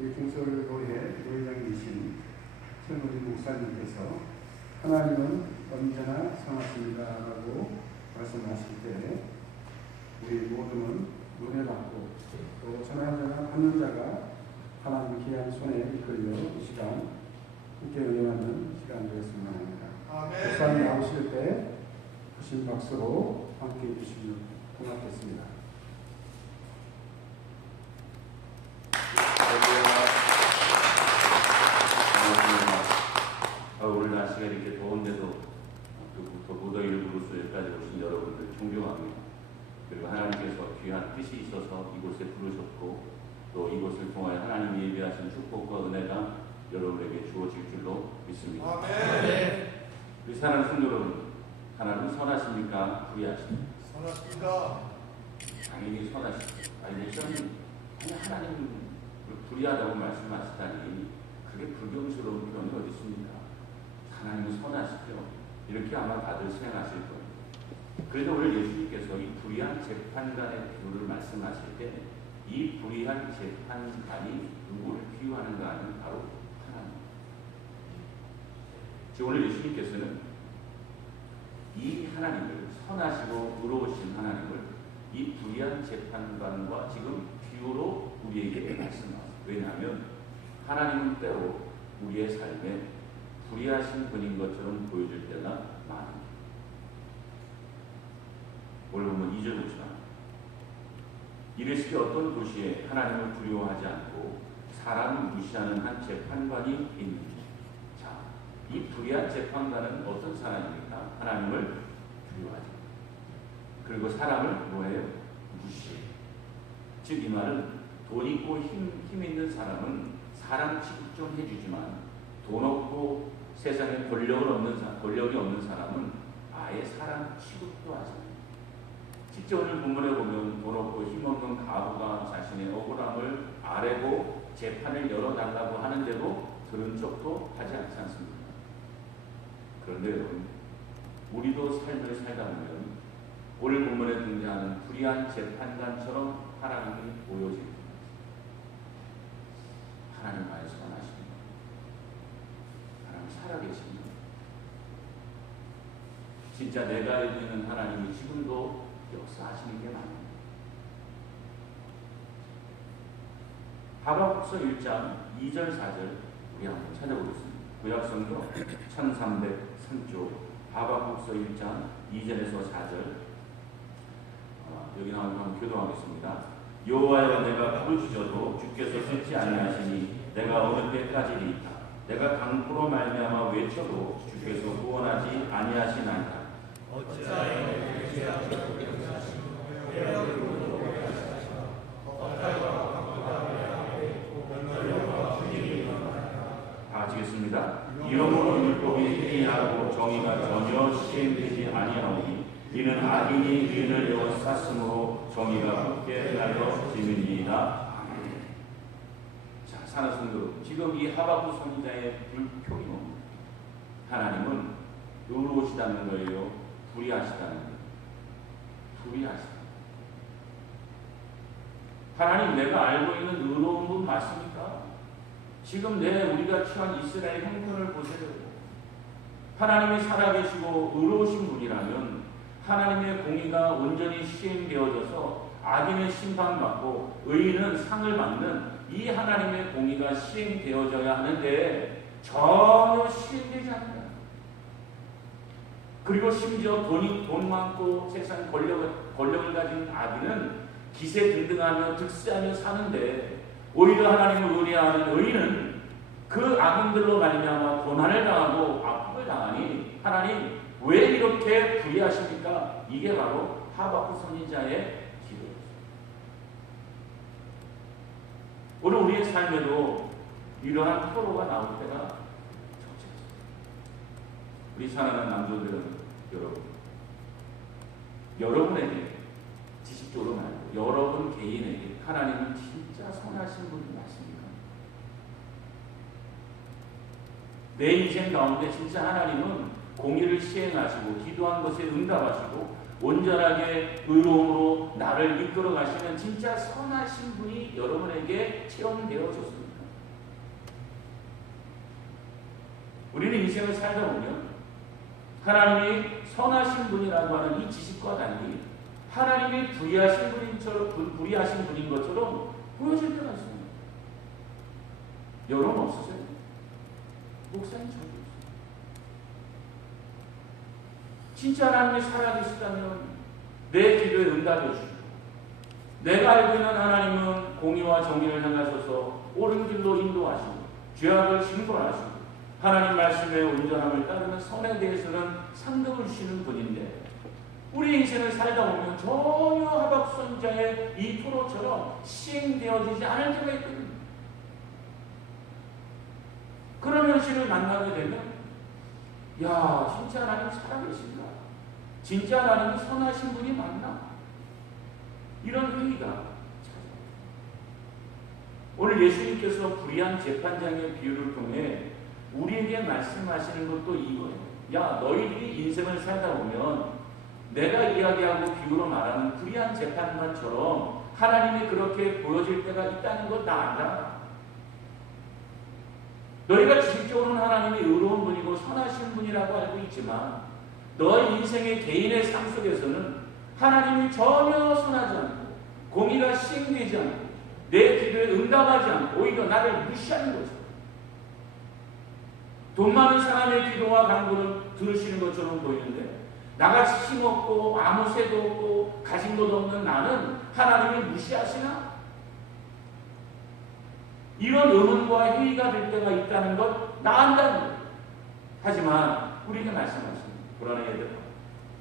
우리 중설교회 교회장이신 최무진 목사님께서 하나님은 언제나 선하십니다라고 말씀하실 때 우리 모두는 은혜받고 또 전하자가 받는 자가 하나님 귀한 손에 이끌려 이 시간 함께 은혜받는 시간 되었으면 합니다. 목사님 나오실 때 크신 박수로 함께 해주시면 고맙겠습니다. 오늘 날씨가 이렇게 더운데도 또 무더위를 부르서 여기까지 오신 여러분들 존경합니다. 그리고 하나님께서 귀한 뜻이 있어서 이곳에 부르셨고 또 이곳을 통하여 하나님 예비하신 축복과 은혜가 여러분에게 주어질 줄로 믿습니다. 아멘. 우리 사랑하는 성도 여러분, 하나님은 선하십니까? 불의하십니까? 선하십니다. 당연히 선하십니다. 아니 하나님을 불의하다고 말씀하시다니 그게 불경스러운 표현이 어디 있습니까? 하나님은 선하시죠. 이렇게 아마 다들 생각하실 거예요. 그래도 오늘 예수님께서 이 불의한 재판관의 비유를 말씀하실 때 이 불의한 재판관이 누구를 비유하는가 하는 바로 하나님. 즉 오늘 예수님께서는 이 하나님을, 선하시고 의로우신 하나님을 이 불의한 재판관과 지금 비유로 우리에게 말씀하세요. 왜냐하면 하나님은 때로 우리의 삶에 불의하신 분인 것처럼 보여질 때가 많습니다. 오늘 보면 2절 봅시다. 이르시되 어떤 도시에 하나님을 두려워하지 않고 사람을 무시하는 한 재판관이 있는지. 자, 이 불의한 재판관은 어떤 사람입니까? 하나님을 두려워하지 않고 그리고 사람을 뭐해요? 무시해요. 즉 이 말은 돈 있고 힘 있는 사람은 사람 취급 좀 해주지만 돈 없고 세상에 권력이 없는 사람은 아예 사람 취급도 하지 않아요. 직접 오늘 본문에 보면 돈 없고 힘없는 가부가 자신의 억울함을 아뢰고 재판을 열어달라고 하는데도 들은 척도 하지 않지 않습니까? 그런데 여러분, 우리도 삶을 살다 보면 오늘 본문에 등장하는 불의한 재판관처럼 하나님이 보여집니다. 하나님 과연 선하십니까? 하나님 살아계십니다. 진짜 내가 알고 있는 하나님이 지금도 역사하시는 게 맞습니다. 하박국서 1장 2절 4절 우리 한번 찾아보겠습니다. 구약성경 1303쪽 하박국서 1장 2절에서 4절 여기 나오는 한번 교도하겠습니다. 여호와여 내가 부르짖어도 주께서 듣지 아니하시니 내가 어느 때까지리이까 내가 강포로 말미암아 외쳐도 주께서 구원하지 아니하시나이다. 어찌하여 우리 죄악을 용서하시고 죄악을 오래 하시사 억탈과 강포가 명령과 분쟁이 일어나리라. 다 하시겠습니다. 이러므로 율법이 회의하고 정의가 전혀 시행되지 아니하오니 이는 악인이 의인을 에워쌌으므로 정의가 굳게 하여 지느니이다. 자, 사는 성도, 지금 이 하박국 선지자의 불평이 뭡니까? 하나님은 의로우시다는 거예요? 불의하시다는 거예요? 불의하시다. 하나님, 내가 알고 있는 의로운 분 맞습니까? 지금 우리가 취한 이스라엘 형편을 보세요. 하나님이 살아계시고 의로우신 분이라면 하나님의 공의가 온전히 시행되어져서 악인은 심판받고 의인은 상을 받는 이 하나님의 공의가 시행되어져야 하는데 전혀 시행되지 않는다. 그리고 심지어 돈 많고 세상 권력을 가진 악인은 기세등등하며 득세하며 사는데 오히려 하나님을 의뢰하는 의인은 그 악인들로 말미암아 고난을 당하고 아픔을 당하니 하나님 왜 이렇게 불의하십니까? 이게 바로 하박국 선지자의 기도였어요. 오늘 우리의 삶에도 이러한 토로가 나올 때가 적잖습니다. 우리 사랑하는 남자들은 여러분에게 지식적으로 말고 여러분 개인에게 하나님은 진짜 선하신 분이 맞습니까? 내 인생 가운데 진짜 하나님은 공의를 시행하시고 기도한 것에 응답하시고 온전하게 의로움으로 나를 이끌어 가시는 진짜 선하신 분이 여러분에게 체험되어졌습니다. 우리는 인생을 살다 보면 하나님이 선하신 분이라고 하는 이 지식과 달리 하나님이 불의하신 분인 것처럼 보여질 때가 있습니다. 여러분 없으세요? 목사님 저도 있어요. 진짜 하나님이 살아계시다면 내 기도에 응답해 주시고, 내가 알고 있는 하나님은 공의와 정의를 향하셔서 옳은 길로 인도하시고 죄악을 심벌하시고 하나님 말씀의 온전함을 따르는 선에 대해서는 상급을 주시는 분인데, 우리 인생을 살다 보면 전혀 하박 선자의 이 토로처럼 시행되어지지 않을 때가 있거든요. 그런 현실을 만나게 되면, 야, 진짜 하나님 살아계신가? 진짜 하나님이 선하신 분이 맞나? 이런 회의가 찾아옵니다. 오늘 예수님께서 불의한 재판장의 비유를 통해 우리에게 말씀하시는 것도 이거예요. 야, 너희들이 인생을 살다 보면 내가 이야기하고 비유로 말하는 불의한 재판관처럼 하나님이 그렇게 보여질 때가 있다는 것 다 안다. 너희가 지식적으로는 하나님이 의로운 분이고 선하신 분이라고 알고 있지만 너희 인생의 개인의 삶 속에서는 하나님이 전혀 선하지 않고 공의가 시행되지 않고 내 기도에 응답하지 않고 오히려 나를 무시하는 거죠. 돈 많은 사람의 기도와 간구를 들으시는 것처럼 보이는데 나같이 힘없고 아무 새도 없고 가진 것 없는 나는 하나님을 무시하시나? 이런 의문과 회의가 될 때가 있다는 것 나 안다는 거예요. 하지만 우리에게 말씀하십니다. 불안해 얘들아,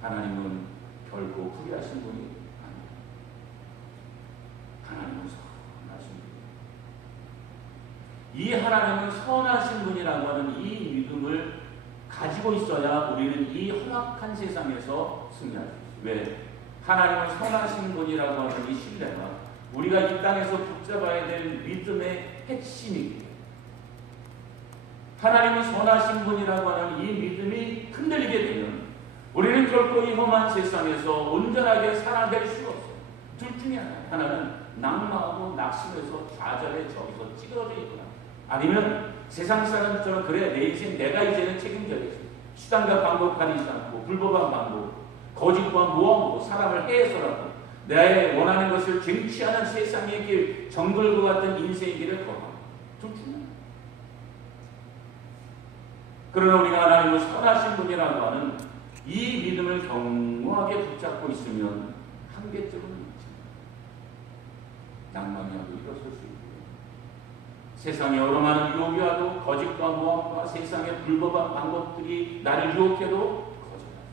하나님은 결코 불의하신 분이 아닙니다. 하나님은 선하신 분입니다. 이 하나님은 선하신 분이라고 하는 이 믿음을 가지고 있어야 우리는 이 험악한 세상에서 승리할 수 있어요. 왜? 하나님은 선하신 분이라고 하는 이 신뢰가 우리가 이 땅에서 붙잡아야 될 믿음의 핵심입니다. 하나님은 선하신 분이라고 하는 이 믿음이 흔들리게 되면 우리는 결코 이 험한 세상에서 온전하게 살아낼 수가 없어요. 둘 중에 하나는 낙마하고 낙심해서 좌절에 저기서 찌그러져 있거나, 아니면 세상 사람처럼 그래 내 인생 내가 이제는 책임져야지, 수단과 방법 가리지 않고 불법한 방법, 거짓과 모함으로 사람을 해서라도 내 원하는 것을 쟁취하는 세상의 길, 정글과 같은 인생의 길을 걸어가고, 둘 중에 하나. 그러나 우리가 하나님을 선하신 분이라고 하는 이 믿음을 견고하게 붙잡고 있으면 한계점은 있지만 낭만이라도 일어설 수 있고요. 세상에 여러 많은 유혹이 와도 거짓과 모함과 세상의 불법한 방법들이 나를 유혹해도 거절할 수 있어요.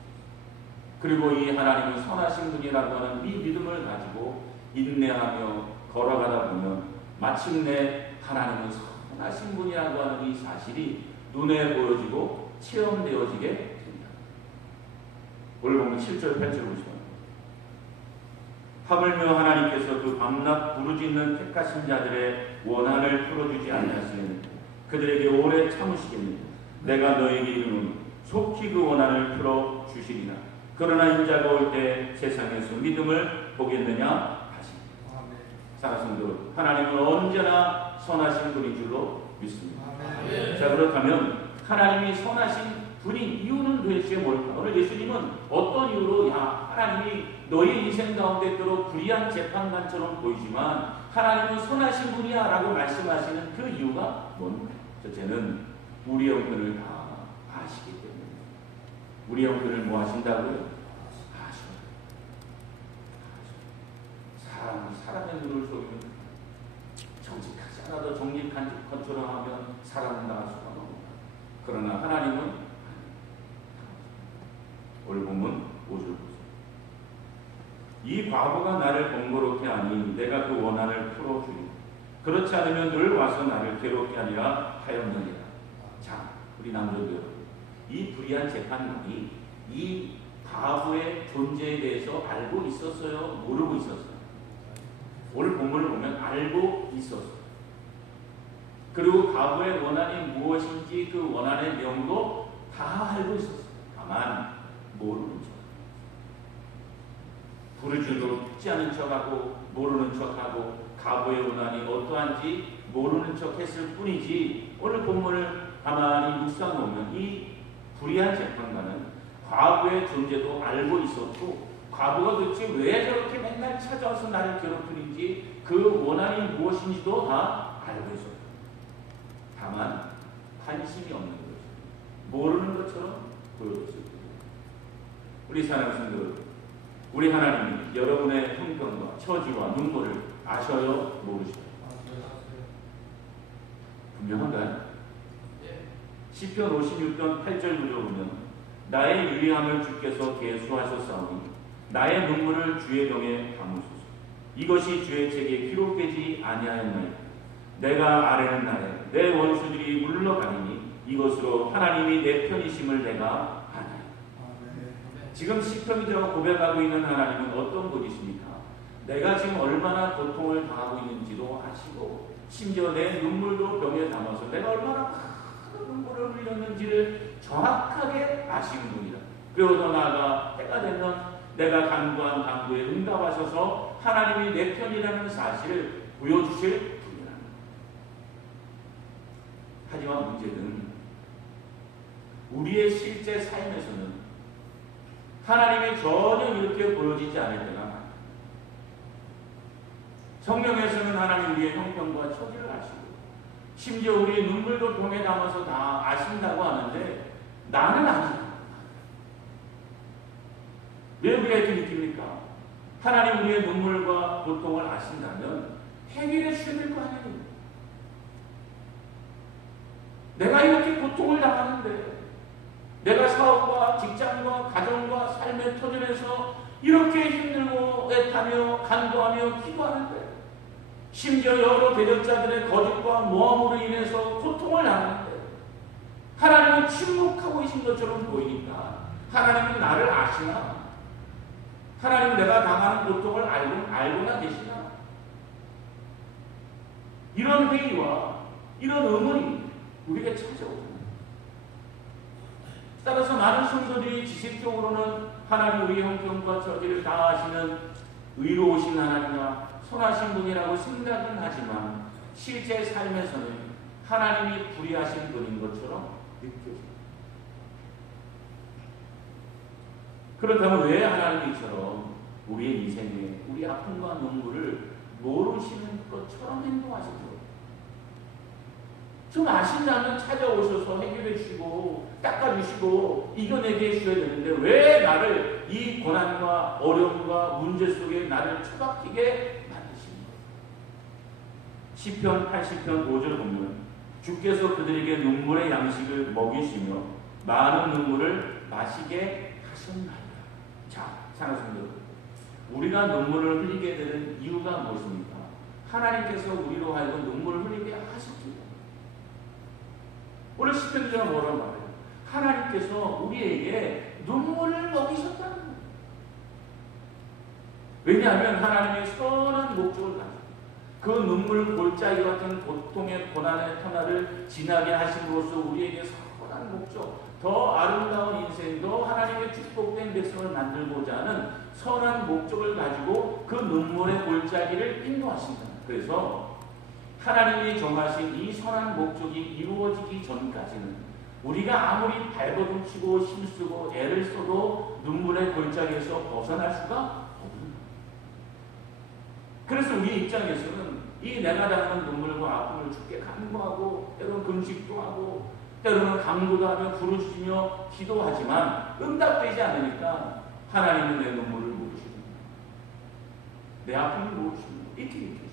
그리고 이 하나님은 선하신 분이라고 하는 이 믿음을 가지고 인내하며 걸어가다 보면 마침내 하나님은 선하신 분이라고 하는 이 사실이 눈에 보여지고 체험되어지게 됩니다. 오늘 보면 7절 8절 보시면, 하물며 하나님께서 그 밤낮 부르짖는 택하신 자들의 원한을 풀어주지 아니하시니 그들에게 오래 참으시겠느냐. 내가 너에게 이르노니 속히 그 원한을 풀어주시리라. 그러나 인자가 올 때 세상에서 믿음을 보겠느냐 하시니. 사랑하는 하나님은 언제나 선하신 분인 줄로 믿습니다. 자, 그렇다면 하나님이 선하신 분인 이유는 도대체 뭘까? 오늘 예수님은 어떤 이유로 하나님이 너희 인생 가운데 때로 불의한 재판관처럼 보이지만 하나님은 선하신 분이야 라고 말씀하시는 그 이유가 뭔가? 첫째는 우리 형편을 다 아시기 때문에. 우리 형편을 뭐 하신다고요? 아셔요. 사람의 눈을 속이면 정직하지 않아도 정직한 것처럼 하면 사람은 나갈 수가 없습니다. 그러나 하나님은 오늘 보면 5절 보세요. 이 과부가 나를 번거롭게 하니 내가 그 원한을 풀어주리. 그렇지 않으면 늘 와서 나를 괴롭게 하리라 하였느니라. 자, 우리 남자들 여러분, 이 불의한 재판관이 이 과부의 존재에 대해서 알고 있었어요? 모르고 있었어요? 오늘 본문을 보면 알고 있었어요. 그리고 과부의 원한이 무엇인지 그 원한의 내용도 다 알고 있었어요. 다만 모르는 척, 부르짖어도 듣지 않은 척하고 모르는 척하고 과부의 원한이 어떠한지 모르는 척 했을 뿐이지 오늘 본문을 가만히 묵상해 보면 이 불의한 재판관은 과부의 존재도 알고 있었고 과부가 도대체 왜 저렇게 맨날 찾아와서 나를 괴롭히는지 그 원한이 무엇인지도 다 알고 있었다. 다만 관심이 없는 거죠. 모르는 것처럼 보여줬을 뿐. 우리 사랑하는 성도, 우리 하나님이 여러분의 형편과 처지와 눈물을 아셔요? 모르셔요? 분명한가요? 시편 56편 8절 구절 보면 나의 유리함을 주께서 계수하셨사오니 나의 눈물을 주의 병에 담으소서. 이것이 주의 책에 기록되지 아니하였나이까. 내가 아뢰는 날에 내 원수들이 물러가리니 이것으로 하나님이 내 편이심을 내가 아나이다. 지금 시편기자가 고백하고 있는 하나님은 어떤 분이십니까? 내가 지금 얼마나 고통을 당하고 있는지도 아시고 심지어 내 눈물도 병에 담아서 내가 얼마나 많은 눈물을 흘렸는지를 정확하게 아시는 분이다. 그리고 더 나아가 때가 되면 내가 간구한 간구에 응답하셔서 하나님이 내 편이라는 사실을 보여주실 분이다. 하지만 문제는 우리의 실제 삶에서는 하나님이 전혀 이렇게 보여지지 않을 때가 많다. 성경에서는 하나님 우리의 형편과 처지를 아시고 심지어 우리의 눈물도 병에 담아서 다 아신다고 하는데 나는 아니다. 왜 우리가 이렇게 느낍니까? 하나님 우리의 눈물과 고통을 아신다면 해결해 주셔야 될 거 아니에요. 내가 이렇게 고통을 당하는데 내가 사업과 직장과 가정과 삶의 터전에서 이렇게 힘들고 애타며 간구하며 기도하는데 심지어 여러 대적자들의 거짓과 모함으로 인해서 고통을 당하는데 하나님은 침묵하고 계신 것처럼 보이니까 하나님은 나를 아시나? 하나님은 내가 당하는 고통을 알고나 계시나? 이런 회의와 이런 의문이 우리에게 찾아오잖아요. 따라서 많은 성도들이 지식적으로는 하나님 우리의 형편과 처지를 다 아시는 의로우신 하나님과 선하신 분이라고 생각은 하지만 실제 삶에서는 하나님이 불의하신 분인 것처럼 느껴집니다. 그렇다면 왜 하나님이 이처럼 우리의 인생에 우리 아픔과 눈물을 모르시는 것처럼 행동하시죠? 좀 아신다면 찾아오셔서 해결해 주시고 닦아주시고 이겨내게 해주셔야 되는데 왜 나를 이 고난과 어려움과 문제 속에 나를 처박히게 만드십니까? 시편 80편 5절 보면 주께서 그들에게 눈물의 양식을 먹이시며 많은 눈물을 마시게 하셨나이다. 자, 사랑하는 성도, 우리가 눈물을 흘리게 되는 이유가 무엇입니까? 하나님께서 우리로 하여금 눈물을 흘리게 하셨습니다. 오늘 시편기자가 뭐라고 말해요? 하나님께서 우리에게 눈물을 먹이셨다는 거예요. 왜냐하면 하나님의 선한 목적을 가지고 그 눈물 골짜기 같은 고통의 고난의 터널을 지나게 하심으로써 우리에게 선한 목적, 더 아름다운 인생, 더 하나님의 축복된 백성을 만들고자 하는 선한 목적을 가지고 그 눈물의 골짜기를 인도하신다. 그래서 하나님이 정하신 이 선한 목적이 이루어지기 전까지는 우리가 아무리 발버둥치고 힘쓰고 애를 써도 눈물의 골짜기에서 벗어날 수가 없는 거예요. 그래서 우리 입장에서는 이 내가 당하는 눈물과 아픔을 주께 간구하고 때로는 금식도 하고 때로는 강구도 하며 부르짖으며 기도하지만 응답되지 않으니까 하나님은 내 눈물을 모르시는 거예요. 내 아픔을 모르시는 거예요. 이렇게 느껴져요.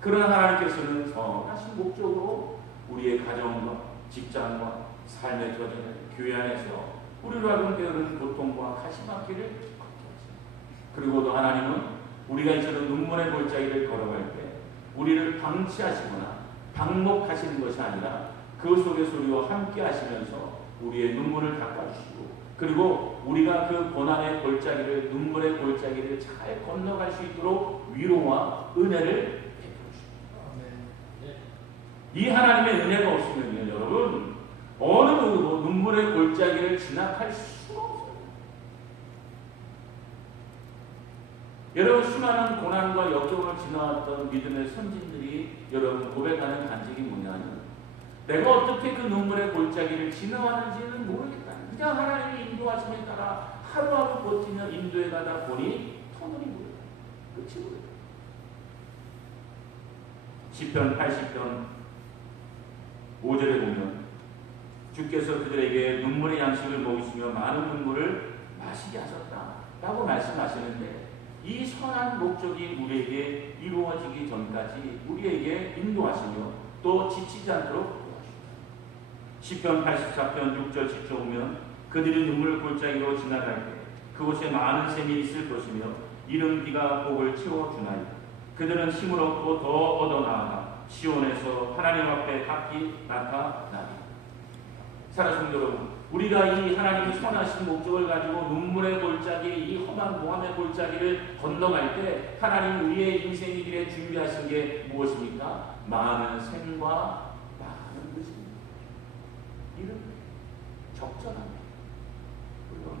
그러나 하나님께서는 선하신 목적으로 우리의 가정과 직장과 삶의 터전에 교회 안에서 우리로 하여금 배우는 고통과 가시막히를 걷게 하십니다. 그리고도 하나님은 우리가 이처럼 눈물의 골짜기를 걸어갈 때 우리를 방치하시거나 방목하시는 것이 아니라 그 속에서 우리와 함께 하시면서 우리의 눈물을 닦아주시고 그리고 우리가 그 고난의 골짜기를 눈물의 골짜기를 잘 건너갈 수 있도록 위로와 은혜를 이 하나님의 은혜가 없으면요, 여러분, 어느 누구도 눈물의 골짜기를 진압할 수가 없어요. 여러분, 수많은 고난과 역경을 지나왔던 믿음의 선진들이 여러분 고백하는 간증이 뭐냐면, 내가 어떻게 그 눈물의 골짜기를 지나왔는지는 모르겠다. 그냥 하나님의 인도하심에 따라 하루하루 버티며 인도에 가다 보니 터널이 보여. 끝이 보여. 시편 80편 5절에 보면 주께서 그들에게 눈물의 양식을 먹이시며 많은 눈물을 마시게 하셨다라고 말씀하시는데, 이 선한 목적이 우리에게 이루어지기 전까지 우리에게 인도하시며 또 지치지 않도록 도와주십니다. 시편 84편 6절 10절 보면 그들이 눈물 골짜기로 지나갈 때 그곳에 많은 샘이 있을 것이며 이른 비가 복을 채워주나이다. 그들은 힘을 얻고 더 얻어나아가 시온에서 하나님 앞에 각기 나타나리. 사랑하는 여러분, 우리가 이 하나님의 선하신 목적을 가지고 눈물의 골짜기, 이 험한 모함의 골짜기를 건너갈 때 하나님 우리의 인생의 길에 준비하신 게 무엇입니까? 많은 샘과 많은 것입니다. 이런 적절합니다. 물론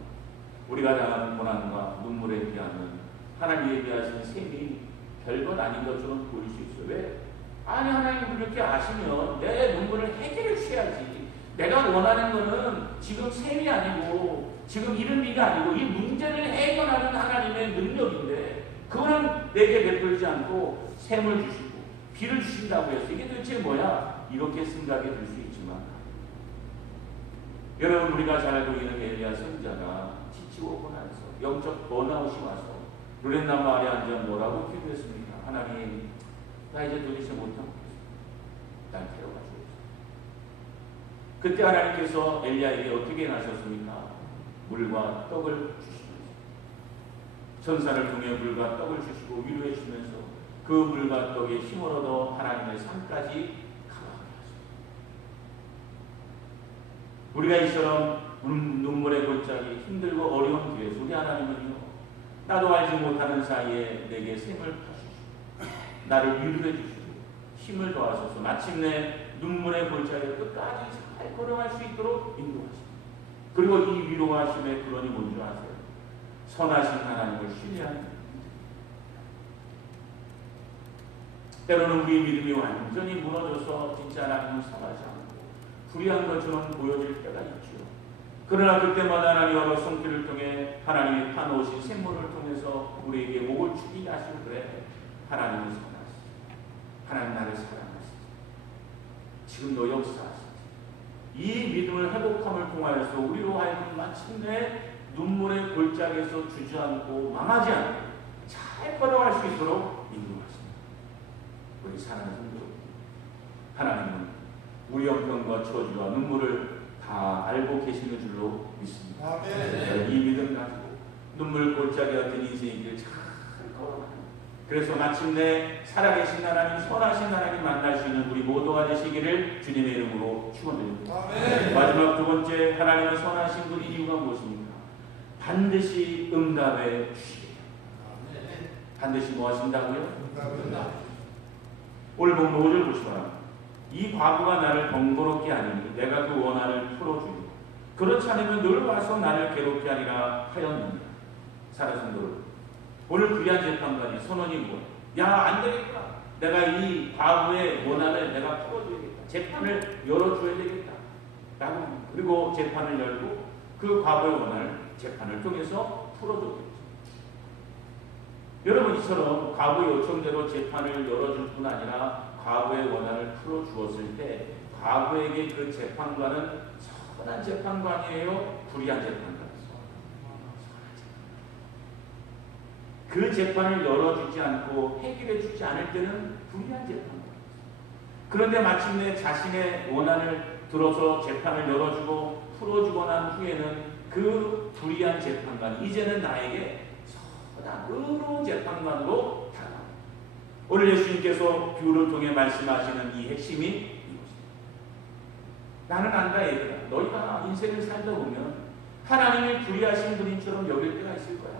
우리가 당하는 고난과 눈물에 비하면 하나님이 예비하신 샘이 별것 아닌 것처럼 보일 수 있어요. 왜? 아니, 하나님 그렇게 아시면 내 눈물을 해결해 주셔야지. 내가 원하는 거는 지금 샘이 아니고 지금 이른 비가 아니고 이 문제를 해결하는 하나님의 능력인데, 그거는 내게 베풀지 않고 샘을 주시고 비를 주신다고 해서 이게 도대체 뭐야? 이렇게 생각이 들 수 있지만, 여러분, 우리가 잘 알고 있는 엘리야 선지자가 지치고 고난해서 영적 번아웃이 와서 루렌나무 아래 앉아 뭐라고 기도했습니까? 하나님, 나 이제 도대체 못하고 있습니다. 날 데려가 주옵소서. 그때 하나님께서 엘리야에게 어떻게 하셨습니까? 물과 떡을 주시면서, 천사를 통해 물과 떡을 주시고 위로해 주시면서 그 물과 떡에 힘을 얻어 하나님의 산까지 가게 하셨습니다. 우리가 이처럼 눈물의 골짜기, 힘들고 어려운 길에서 우리 하나님은요, 나도 알지 못하는 사이에 내게 샘을 파주시고 나를 위로해 주시고 힘을 더하셔서 마침내 눈물의 골짜기를 끝까지 잘 걸어갈 수 있도록 인도하십니다. 그리고 이 위로와 힘의 근원이 뭔지 아세요? 선하신 하나님을 신뢰하는 겁니다. 때로는 우리의 믿음이 완전히 무너져서 진짜 하나님을 사랑하지 않고 불의한 것처럼 보여질 때가 있죠. 그러나 그때마다 하나님과 손길을 통해 하나님이 파놓으신 샘물을 통해서 우리에게 목을 축이게 하시고, 그래, 하나님을 사랑하시지, 하나님 나를 사랑하시지, 지금도 역사하시지. 이 믿음을 회복함을 통하여서 우리로 하여금 마침내 눈물의 골짜기에서 주저앉고 망하지 않고 잘 걸어갈 수 있도록 인도하십니다. 우리 사랑하는 성도, 하나님은 우리 형편과 처지와 눈물을 다 알고 계시는 줄로 믿습니다. 이 믿음 가지고 눈물 골짜기 같은 인생의 길을 잘 걸어가는, 그래서 마침내 살아계신 하나님, 선하신 하나님 만날 수 있는 우리 모두가 되시기를 주님의 이름으로 축원드립니다. 마지막 두 번째, 하나님은 선하신 분의 이유가 무엇입니까? 반드시 응답해 주시게. 반드시 뭐 하신다고요? 오늘 본 5절 보시기 바랍니다. 이 과부가 나를 번거롭게 하니 내가 그 원한을 풀어주니 그렇지 않으면 늘 와서 나를 괴롭게 하리라 하였느니라. 사랑하는 오늘 불의한 재판관이 선언이 뭐야? 야, 안 되겠다. 내가 이 과부의 원한을 내가 풀어줘야겠다. 재판을 열어줘야 되겠다. 라고, 그리고 재판을 열고 그 과부의 원한을 재판을 통해서 풀어줬겠죠. 여러분, 이처럼 과부의 요청대로 재판을 열어줄 뿐 아니라 과부의 원한을 풀어주었을 때 과부에게 그 재판관은 선한 재판관이에요? 불의한 재판관이에요? 그 재판을 열어주지 않고 해결해주지 않을 때는 불의한 재판관이에요. 그런데 마침내 자신의 원한을 들어서 재판을 열어주고 풀어주고 난 후에는 그 불의한 재판관이 이제는 나에게 선한 의로운 재판관으로 다가옵니다. 오늘 예수님께서 비유를 통해 말씀하시는 이 핵심이 이것입니다. 나는 안다, 얘들아. 너희가 인생을 살다 보면 하나님이 불의하신 분인처럼 여길 때가 있을 거야.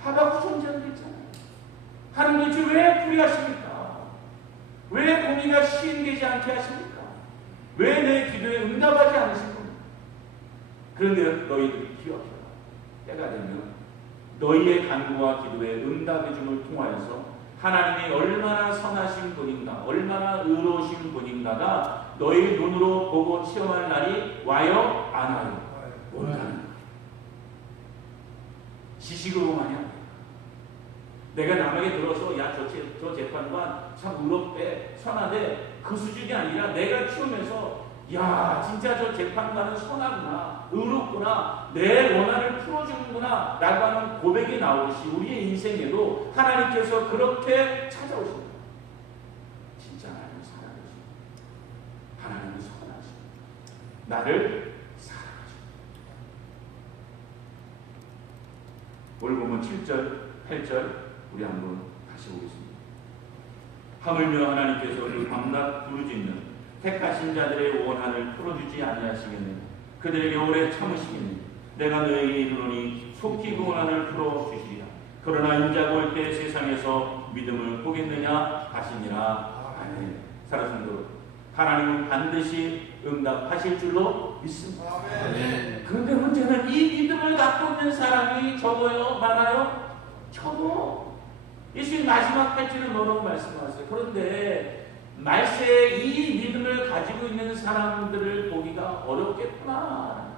하박국 선지자도 있잖아요. 하나님 도대체 왜 불의하십니까? 왜 공의가 시행되지 않게 하십니까? 왜 내 기도에 응답하지 않으신 겁니까? 그런데 너희들이 기억해라. 때가 되면 너희의 간구와 기도에 응답해 줌을 통하여서 하나님이 얼마나 선하신 분인가, 얼마나 의로우신 분인가가 너희 눈으로 보고 체험할 날이 와요? 안 와요? 온다는 지식으로만이 아니라 내가 남에게 들어서 야, 저 재판관 참 의롭대, 선하대, 그 수준이 아니라 내가 키우면서 야, 진짜 저 재판관은 선하구나, 의롭구나, 내 원한을 풀어주는구나 라고 하는 고백이 나오듯이 우리의 인생에도 하나님께서 그렇게 찾아오십니다. 진짜 하나님은 살아계십니다. 하나님은 선하십니다. 나를 사랑하십니다. 오늘 보면 7절, 8절 우리 한번 다시 보겠습니다. 하물며 하나님께서 그 밤낮 부르짖는 택하신 자들의 원한을 풀어주지 아니하시겠느냐. 그들에게 오래 참으시겠느냐. 내가 너에게 이르노니 속히 그 원한을 풀어주시리라. 그러나 인자가 올 때 세상에서 믿음을 보겠느냐 하시니라. 아멘. 사랑하는 성도, 하나님은 반드시 응답하실 줄로 믿습니다. 아멘. 그런데 문제는 이 믿음을 갖고 있는 사람이 적어요? 많아요? 적어. 예수님 마지막 패치는 뭐라고 말씀하셨어요? 그런데 말세에 이 믿음을 가지고 있는 사람들을 보기가 어렵겠구나.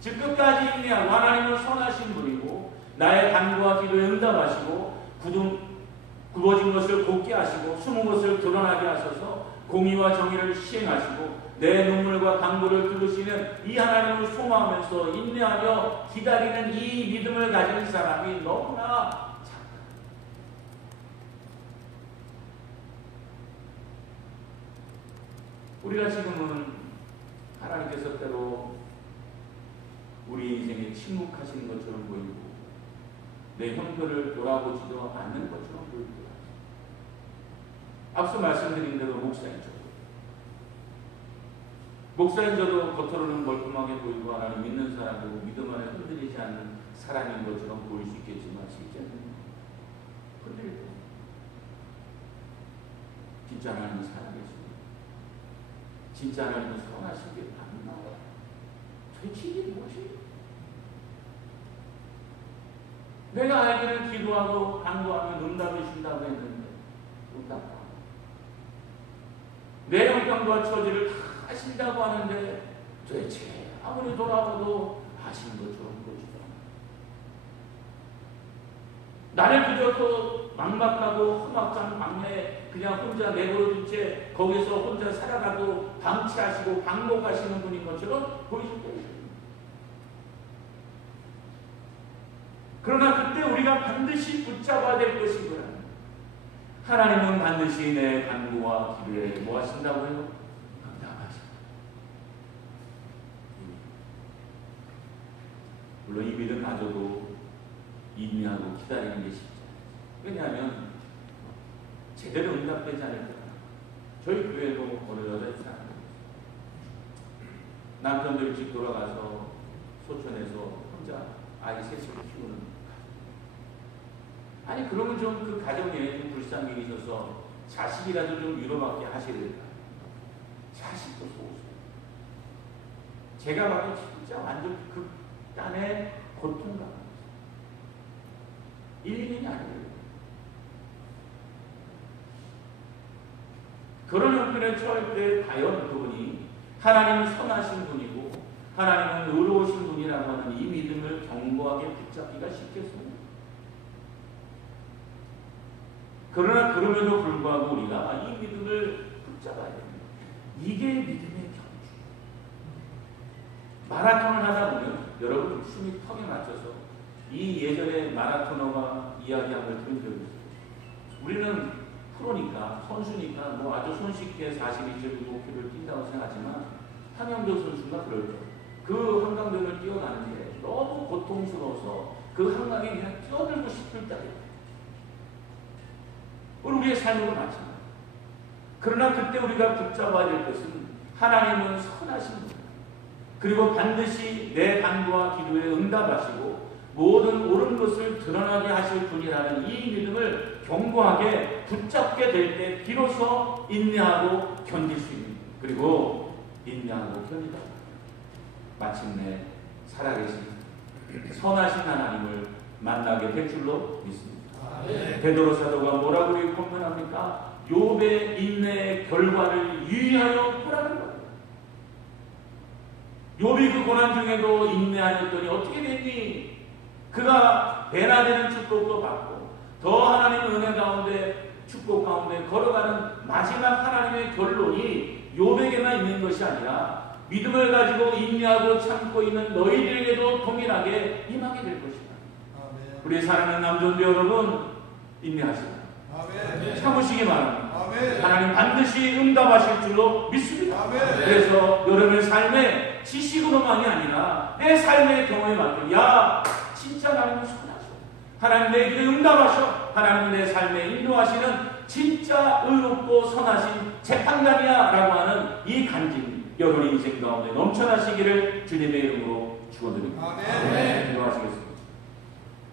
즉 끝까지 인내하고 하나님은 선하신 분이고 나의 간구와 기도에 응답하시고 굽어진 것을 곱게 하시고 숨은 것을 드러나게 하셔서 공의와 정의를 시행하시고 내 눈물과 간구를 들으시는 이 하나님을 소망하면서 인내하며 기다리는 이 믿음을 가진 사람이 너무나 우리가 지금은 하나님께서 때로 우리 인생에 침묵하시는 것처럼 보이고 내 형편을 돌아보지도 않는 것처럼 보입니다. 앞서 말씀드린 대로 목사인 저도 겉으로는 멀끔하게 보이고 하나님 믿는 사람이고 믿음 안에 흔들리지 않는 사람인 것처럼 보일 수 있겠지만 실제는 흔들리고 진짜 하나님은 살아계십니다. 진짜 하나님은 선하신 게 안 나와요. 도대체 이게 무엇이에요? 내가 알기는 기도하고 간구하면 응답해 준다고 했는데 응답하고 내 형편과 처지를 다 하신다고 하는데 도대체 아무리 돌아봐도 하시는 것처럼 보이지도 않아요. 나를 그저 그 막막하고 험악한 방내에 그냥 혼자 내버려둔 채 거기서 혼자 살아가도 방치하시고 방목하시는 분인 것처럼 보이실 거예요. 그러나 그때 우리가 반드시 붙잡아야 될 것이 뭐야? 하나님은 반드시 내 간구와 기도에 뭐 하신다고 해요? 응답하신다. 물론 이 믿음 가져도 인내하고 기다리는 게 쉽지 않아요. 왜냐하면 제대로 응답되지 않을 거야. 저희 교회도 어느 여자 사람 남편도 일찍 돌아가서 소천에서 혼자 아이 셋을 키우는. 아니 그러면 좀 그 가정에 좀 불쌍히 있어서 자식이라도 좀 위로받게 하셔야 될까? 자식도 소소. 제가 봐도 진짜 완전 극단의 고통감. 일일이 아니에요. 그런 형편에 처할 때 과연 그분이 하나님은 선하신 분이고 하나님은 의로우신 분이라고 하는 이 믿음을 견고하게 붙잡기가 쉽겠습니다. 그러나 그럼에도 불구하고 우리가 이 믿음을 붙잡아야 됩니다. 이게 믿음의 경주. 마라톤을 하다 보면 여러분 숨이 턱에 맞춰서 이 예전에 마라토너가 이야기한 걸 들은 적이 있어요. 우리는 프로니까 선수니까 뭐 아주 손쉽게 42.5km를 뛴다고 생각하지만 황영조 선수가 그럴 때 그 한강변을 뛰어가는데 너무 고통스러워서 그 한강에 그냥 뛰어들고 싶을 때예요. 우리의 삶으로 마찬가지입니다. 그러나 그때 우리가 붙잡아야 될 것은 하나님은 선하신 분, 그리고 반드시 내 간구와 기도에 응답하시고 모든 옳은 것을 드러나게 하실 분이라는 이 믿음을 견고하게 붙잡게 될 때 비로소 인내하고 견딜 수 있는, 그리고 인내하고 견디다 마침내 살아계신 선하신 하나님을 만나게 될 줄로 믿습니다. 베드로 사도가 뭐라고 권면합니까? 욥의 인내의 결과를 유의하여 보라는 거예요. 욥이 그 고난 중에도 인내하였더니 어떻게 됐니? 그가 배나 되는 축복도 받고 더 하나님의 은혜 가운데 축복 가운데 걸어가는 마지막 하나님의 결론이 욥에게만 있는 것이 아니라 믿음을 가지고 인내하고 참고 있는 너희들에게도 동일하게 임하게 될 것이다. 우리 사랑하는 남존대 여러분, 인내하시라. 참으시기 바랍니다. 하나님 반드시 응답하실 줄로 믿습니다. 그래서 여러분의 삶에 지식으로만이 아니라 내 삶의 경험에 맞게 야 진짜 하나님은 선하셔. 하나님 내 길에 응답하셔. 하나님 내 삶에 인도하시는 진짜 의롭고 선하신 재판관이야 라고 하는 이 간증 여러분의 인생 가운데 넘쳐나시기를 주님의 이름으로 축원드립니다. 기도하시겠습니다.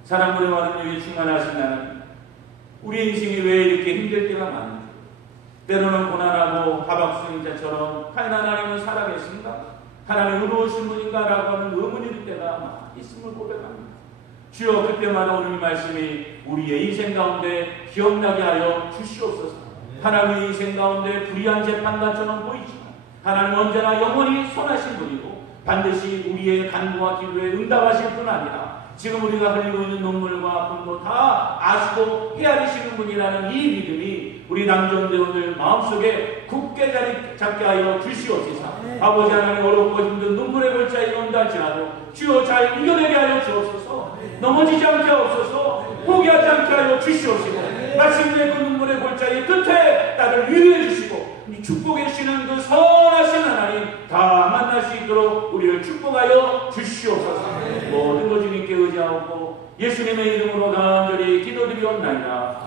사랑으로 많은 여기 충만하신 하나님, 우리 인생이 왜 이렇게 힘들 때가 많은지, 때로는 고난하고 하박수인자처럼 과연 하나님은 살아계신가? 하나님 의로우신 분인가? 라고 하는 의문이 들 때가 있음을 고백합니다. 주여, 그때마다 오늘 말씀이 우리의 인생 가운데 기억나게 하여 주시옵소서. 하나님의 인생 가운데 불의한 재판관처럼 보이지만 하나님 언제나 영원히 선하신 분이고 반드시 우리의 간구와 기도에 응답하실 뿐 아니라 지금 우리가 흘리고 있는 눈물과 분도 다 아시고 헤아리시는 분이라는 이 믿음이 우리 남존대원들 마음속에 굳게 자리 잡게 하여 주시옵소서. 아버지 하나님, 어렵고 힘든 눈물의 골짜기에 온다 할지라도 주여 잘 이겨내게 하여 주옵소서. 넘어지지 않게 하옵소서. 포기하지 않게 하여 주시옵시고 마침내 그 눈물의 골짜기 끝에 나를 위로해 주시고 축복해 주시는 그 선하신 하나님 다 만날 수 있도록 우리를 축복하여 주시옵소서. 모든 것 주님께 의지하고 예수님의 이름으로 간절히 기도드리옵나이다.